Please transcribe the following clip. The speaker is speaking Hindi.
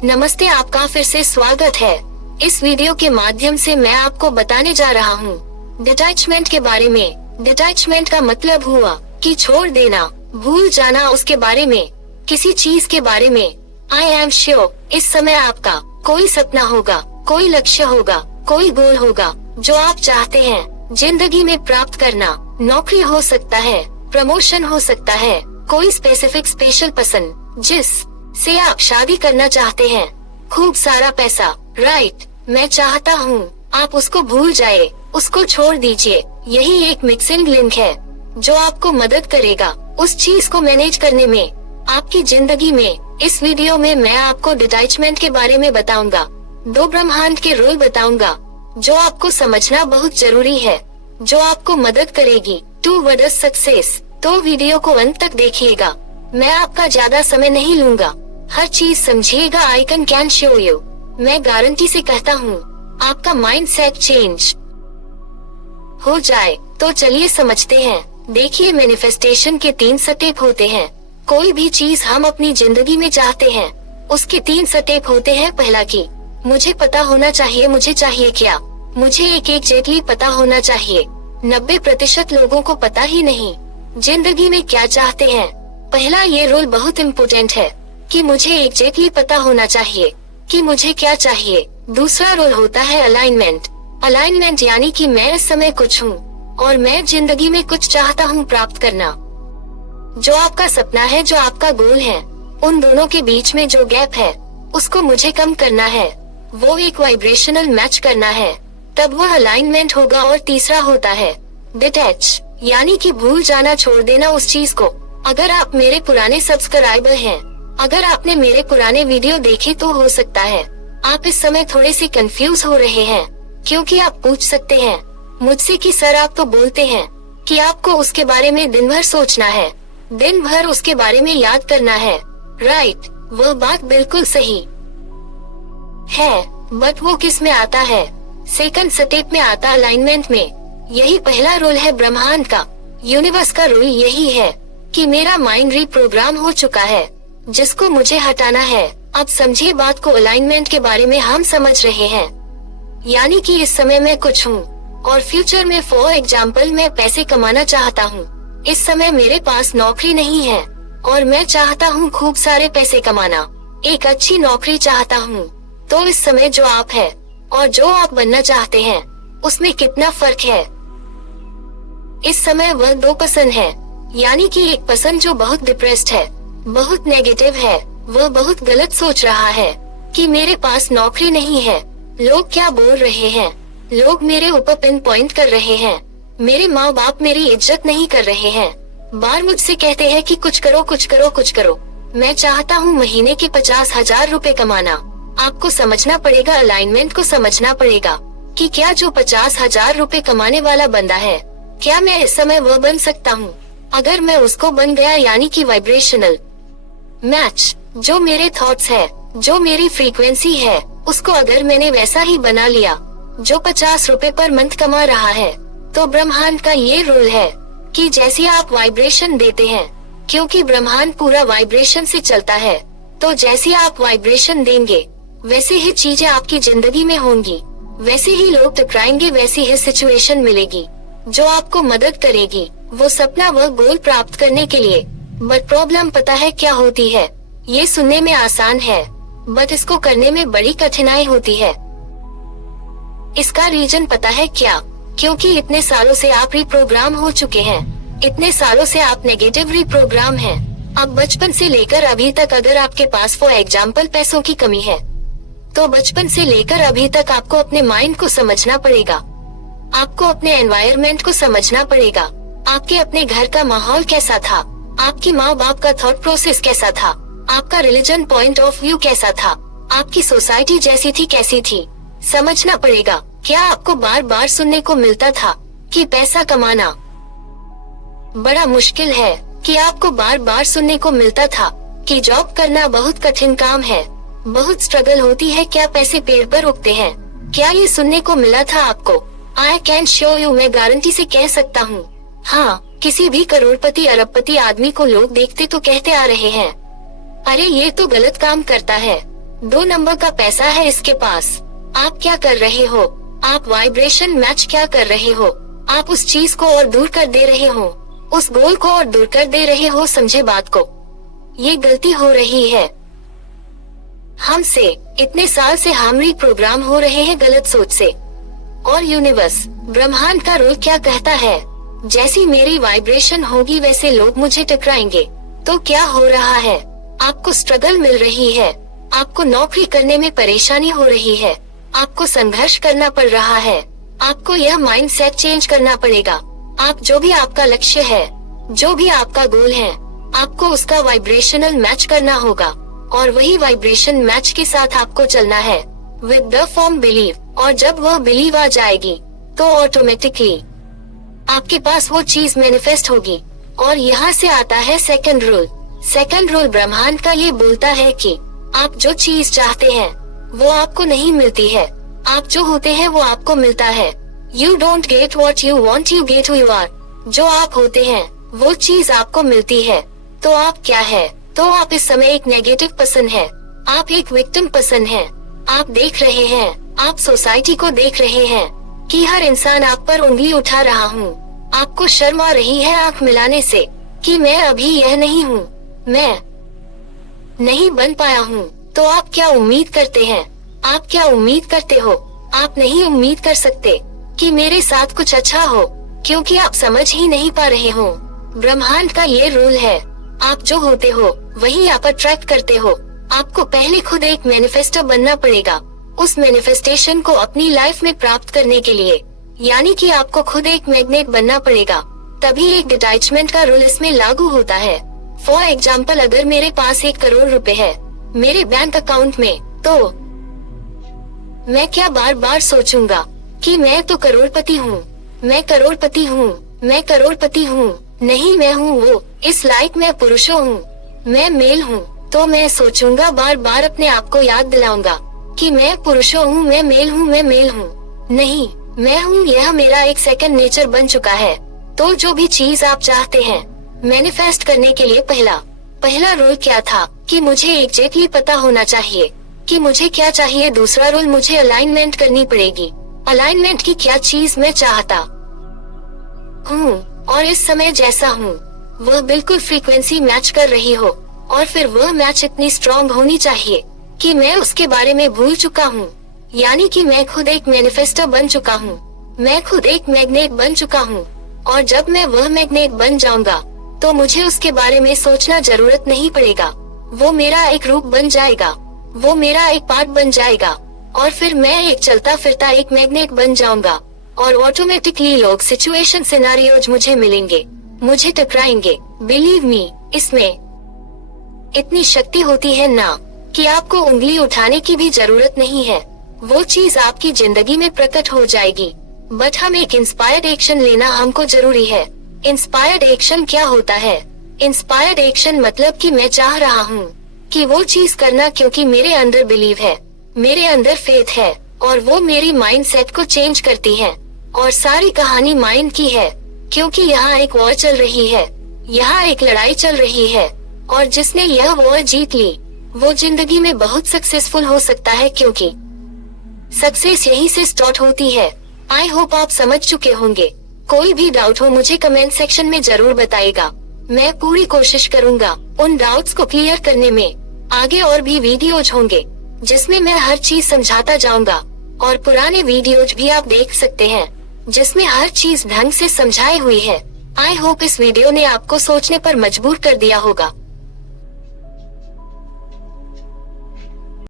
नमस्ते, आपका फिर से स्वागत है। इस वीडियो के माध्यम से मैं आपको बताने जा रहा हूँ डिटैचमेंट के बारे में। डिटैचमेंट का मतलब हुआ कि छोड़ देना, भूल जाना उसके बारे में, किसी चीज के बारे में। आई एम श्योर इस समय आपका कोई सपना होगा, कोई लक्ष्य होगा, कोई गोल होगा जो आप चाहते हैं जिंदगी में प्राप्त करना। नौकरी हो सकता है, प्रमोशन हो सकता है, कोई स्पेसिफिक स्पेशल पसंद जिस से आप शादी करना चाहते हैं, खूब सारा पैसा। राइट, मैं चाहता हूँ आप उसको भूल जाए, उसको छोड़ दीजिए। यही एक मिक्सिंग लिंक है जो आपको मदद करेगा उस चीज को मैनेज करने में आपकी जिंदगी में। इस वीडियो में मैं आपको डिटैचमेंट के बारे में बताऊंगा, 2 ब्रह्मांड के रोल बताऊंगा जो आपको समझना बहुत जरूरी है, जो आपको मदद करेगी टूवर्ड्स सक्सेस। तो वीडियो को अंत तक देखिएगा, मैं आपका ज्यादा समय नहीं लूंगा, हर चीज समझिएगा। आई कैन शो यू, मैं गारंटी से कहता हूँ आपका माइंड सेट चेंज हो जाए। तो चलिए समझते हैं। देखिए, मैनिफेस्टेशन के 3 स्टेप होते हैं। कोई भी चीज हम अपनी जिंदगी में चाहते हैं उसके 3 स्टेप होते हैं। पहला कि मुझे पता होना चाहिए मुझे चाहिए क्या, मुझे एक एग्जैक्टली पता होना चाहिए। 90% लोगों को पता ही नहीं जिंदगी में क्या चाहते हैं। पहला ये रोल बहुत इम्पोर्टेंट है कि मुझे एग्जैक्टली पता होना चाहिए कि मुझे क्या चाहिए। दूसरा रोल होता है अलाइनमेंट। अलाइनमेंट यानी कि मैं इस समय कुछ हूँ और मैं जिंदगी में कुछ चाहता हूँ प्राप्त करना। जो आपका सपना है, जो आपका गोल है, उन दोनों के बीच में जो गैप है उसको मुझे कम करना है, वो एक वाइब्रेशनल मैच करना है, तब वह अलाइनमेंट होगा। और तीसरा होता है डिटैच, यानी कि भूल जाना, छोड़ देना उस चीज को। अगर आप मेरे पुराने सब्सक्राइबर हैं, अगर आपने मेरे पुराने वीडियो देखे, तो हो सकता है आप इस समय थोड़े से कंफ्यूज हो रहे हैं, क्योंकि आप पूछ सकते हैं मुझसे कि सर आप तो बोलते हैं कि आपको उसके बारे में दिन भर सोचना है, दिन भर उसके बारे में याद करना है। राइट, वो बात बिल्कुल सही है, बट वो किस में आता है? सेकंड स्टेप में आता, अलाइनमेंट में। यही पहला रोल है ब्रह्मांड का, यूनिवर्स का रोल यही है कि मेरा माइंड रीप्रोग्राम हो चुका है जिसको मुझे हटाना है। अब समझिए बात को, अलाइनमेंट के बारे में हम समझ रहे हैं, यानी कि इस समय मैं कुछ हूँ और फ्यूचर में फॉर एग्जाम्पल मैं पैसे कमाना चाहता हूँ। इस समय मेरे पास नौकरी नहीं है और मैं चाहता हूँ खूब सारे पैसे कमाना, एक अच्छी नौकरी चाहता हूँ। तो इस समय जो आप है और जो आप बनना चाहते हैं उसमें कितना फर्क है? इस समय वह 2 पसंद है, यानी कि एक पसंद जो बहुत डिप्रेस्ड है, बहुत नेगेटिव है, वह बहुत गलत सोच रहा है कि मेरे पास नौकरी नहीं है, लोग क्या बोल रहे हैं, लोग मेरे ऊपर पिन पॉइंट कर रहे हैं, मेरे माँ बाप मेरी इज्जत नहीं कर रहे हैं, बार मुझसे कहते हैं कि कुछ करो कुछ करो कुछ करो। मैं चाहता हूँ महीने के 50,000 रुपए कमाना। आपको समझना पड़ेगा, अलाइनमेंट को समझना पड़ेगा कि क्या जो 50,000 रुपए कमाने वाला बंदा है, क्या मैं इस समय वह बन सकता हूँ? अगर मैं उसको बन गया, यानी कि वाइब्रेशनल मैच, जो मेरे थॉट्स है, जो मेरी फ्रीक्वेंसी है, उसको अगर मैंने वैसा ही बना लिया जो 50 रुपए पर मंथ कमा रहा है, तो ब्रह्मांड का ये रोल है कि जैसे आप वाइब्रेशन देते हैं, क्योंकि ब्रह्मांड पूरा वाइब्रेशन से चलता है, तो जैसे आप वाइब्रेशन देंगे वैसे ही चीजें आपकी जिंदगी में होंगी, वैसे ही लोग टकराएंगे, वैसी ही सिचुएशन मिलेगी जो आपको मदद करेगी वो सपना, वह गोल प्राप्त करने के लिए। बट प्रॉब्लम पता है क्या होती है? ये सुनने में आसान है बट इसको करने में बड़ी कठिनाई होती है। इसका रीजन पता है क्या? क्योंकि इतने सालों से आप रिप्रोग्राम हो चुके हैं, इतने सालों से आप नेगेटिव रिप्रोग्राम हैं। अब बचपन से लेकर अभी तक अगर आपके पास फॉर एग्जाम्पल पैसों की कमी है, तो बचपन से लेकर अभी तक आपको अपने माइंड को समझना पड़ेगा, आपको अपने एनवायरनमेंट को समझना पड़ेगा। आपके अपने घर का माहौल कैसा था, आपकी माँ बाप का थॉट प्रोसेस कैसा था, आपका रिलीजन पॉइंट ऑफ व्यू कैसा था, आपकी सोसाइटी जैसी थी कैसी थी, समझना पड़ेगा। क्या आपको बार बार सुनने को मिलता था कि पैसा कमाना बड़ा मुश्किल है, कि आपको बार बार सुनने को मिलता था कि जॉब करना बहुत कठिन काम है, बहुत स्ट्रगल होती है, क्या पैसे पेड़ पर उगते हैं? क्या ये सुनने को मिला था आपको? आई कैन शो यू, मैं गारंटी से कह सकता हूँ, हाँ, किसी भी करोड़पति अरबपति आदमी को लोग देखते तो कहते आ रहे हैं, अरे ये तो गलत काम करता है, 2 नंबर का पैसा है इसके पास। आप क्या कर रहे हो? आप वाइब्रेशन मैच क्या कर रहे हो? आप उस चीज को और दूर कर दे रहे हो, उस गोल को और दूर कर दे रहे हो। समझे बात को? ये गलती हो रही है हमसे। इतने साल से हम प्रोग्राम हो रहे हैं गलत सोच से। और यूनिवर्स, ब्रह्मांड का रूल क्या कहता है? जैसी मेरी वाइब्रेशन होगी वैसे लोग मुझे टकराएंगे। तो क्या हो रहा है? आपको स्ट्रगल मिल रही है, आपको नौकरी करने में परेशानी हो रही है, आपको संघर्ष करना पड़ रहा है। आपको यह माइंडसेट चेंज करना पड़ेगा। आप जो भी आपका लक्ष्य है, जो भी आपका गोल है, आपको उसका वाइब्रेशनल मैच करना होगा और वही वाइब्रेशन मैच के साथ आपको चलना है विद द फॉर्म बिलीव। और जब वह बिलीव आ जाएगी तो ऑटोमेटिकली आपके पास वो चीज मैनिफेस्ट होगी। और यहाँ से आता है सेकंड रूल। सेकंड रूल ब्रह्मांड का ये बोलता है कि आप जो चीज चाहते हैं वो आपको नहीं मिलती है, आप जो होते हैं वो आपको मिलता है। You don't get what you want, you get who you are। जो आप होते हैं वो चीज आपको मिलती है। तो आप क्या है? तो आप इस समय एक नेगेटिव पर्सन है, आप एक विक्टिम पर्सन है। आप देख रहे हैं, आप सोसाइटी को देख रहे हैं कि हर इंसान आप पर उंगली उठा रहा हूँ। आपको शर्म आ रही है आंख मिलाने से कि मैं अभी यह नहीं हूँ, मैं नहीं बन पाया हूँ। तो आप क्या उम्मीद करते हैं? आप क्या उम्मीद करते हो? आप नहीं उम्मीद कर सकते कि मेरे साथ कुछ अच्छा हो, क्योंकि आप समझ ही नहीं पा रहे हो। ब्रह्मांड का ये रूल है, आप जो होते हो वही आप अट्रैक्ट करते हो। आपको पहले खुद एक मैनिफेस्टो बनना पड़ेगा उस मैनिफेस्टेशन को अपनी लाइफ में प्राप्त करने के लिए। यानी कि आपको खुद एक मैग्नेट बनना पड़ेगा, तभी एक डिटैचमेंट का रूल इसमें लागू होता है। फॉर एग्जाम्पल, अगर मेरे पास 1 करोड़ रुपए है मेरे बैंक अकाउंट में, तो मैं क्या बार बार सोचूंगा कि मैं तो करोड़पति हूँ, मैं करोड़पति हूँ, मैं करोड़पति हूँ। नहीं, मैं हूँ वो, इस लाइक मैं पुरुषों हूँ, मैं मेल हूँ। तो मैं सोचूंगा, बार बार अपने आप को याद दिलाऊंगा कि मैं पुरुषों हूँ, मैं मेल हूँ, मैं मेल हूँ। नहीं, मैं हूँ, यह मेरा एक सेकंड नेचर बन चुका है। तो जो भी चीज आप चाहते हैं मैनिफेस्ट करने के लिए पहला रूल क्या था कि मुझे एग्जैक्टली पता होना चाहिए कि मुझे क्या चाहिए। दूसरा रूल, मुझे अलाइनमेंट करनी पड़ेगी। अलाइनमेंट की क्या चीज मैं चाहता हूँ और इस समय जैसा हूँ वह बिल्कुल फ्रीक्वेंसी मैच कर रही हो। और फिर वह मैच इतनी स्ट्रॉन्ग होनी चाहिए कि मैं उसके बारे में भूल चुका हूँ। यानी कि मैं खुद एक मैनिफेस्टो बन चुका हूँ, मैं खुद एक मैग्नेट बन चुका हूँ। और जब मैं वह मैग्नेट बन जाऊंगा तो मुझे उसके बारे में सोचना जरूरत नहीं पड़ेगा। वो मेरा एक रूप बन जाएगा, वो मेरा एक पार्ट बन जाएगा। और फिर मैं एक चलता फिरता एक मैग्नेट बन जाऊंगा और ऑटोमेटिकली लोग, सिचुएशन, सिनेरियोज मुझे मिलेंगे, मुझे टकराएंगे। बिलीव मी, इसमें इतनी शक्ति होती है ना कि आपको उंगली उठाने की भी जरूरत नहीं है, वो चीज आपकी जिंदगी में प्रकट हो जाएगी। बट हम एक इंस्पायर्ड एक्शन लेना हमको जरूरी है। इंस्पायर्ड एक्शन क्या होता है? इंस्पायर्ड एक्शन मतलब कि मैं चाह रहा हूँ कि वो चीज करना, क्योंकि मेरे अंदर बिलीव है, मेरे अंदर फेथ है और वो मेरी माइंड सेट को चेंज करती है। और सारी कहानी माइंड की है, क्योंकि यहाँ एक वॉर चल रही है, यहाँ एक लड़ाई चल रही है। और जिसने यह वॉर जीत ली वो जिंदगी में बहुत सक्सेसफुल हो सकता है, क्योंकि सक्सेस यहीं से स्टार्ट होती है। आई होप आप समझ चुके होंगे। कोई भी डाउट हो मुझे कमेंट सेक्शन में जरूर बताइएगा। मैं पूरी कोशिश करूंगा उन डाउट्स को क्लियर करने में। आगे और भी वीडियोज होंगे जिसमें मैं हर चीज समझाता जाऊंगा, और पुराने वीडियोज भी आप देख सकते हैं जिसमें हर चीज ढंग से समझाई हुई है। आई होप इस वीडियो ने आपको सोचने पर मजबूर कर दिया होगा।